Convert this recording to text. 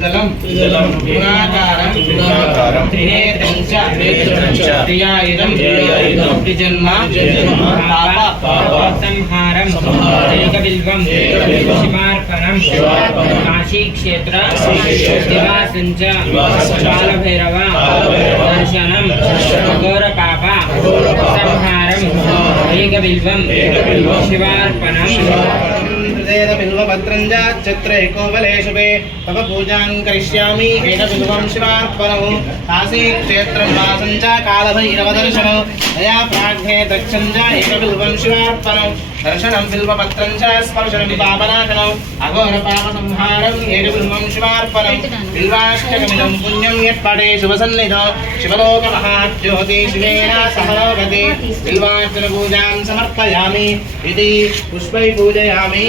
गुणाकारं त्रिनेत्रं च क्रियायुधं जन्म पाप संहारं एकबिल्वं शिवार्पणं काशीक्षेत्र निवासं च कालभैरव दर्शनं घोरपाप संहारं एकबिल्वं शिवार्पणं बिल्वपत्रं चत्रे कोवलेशुभे तव पूजां करिष्यामि एकबिल्वं शिवार्पणं काशीक्षेत्रं वासं च कालभैरवदर्शनं दया प्राज्ञे दक्षं च एकबिल्वं शिवार्पणं दर्शनं बिल्वपत्रं च स्पर्शनं पापनाशनम् अघोरपापसंहारम् एकबिल्वं शिवार्पणं बिल्वाष्टकमिदं पुण्यं यत्पठे शुभसन्निधौ शिवलोकमहाज्योति शिवेन सह लोकति बिल्वार्चनपूजां समर्पयामि इति पुष्पै पूजयामि।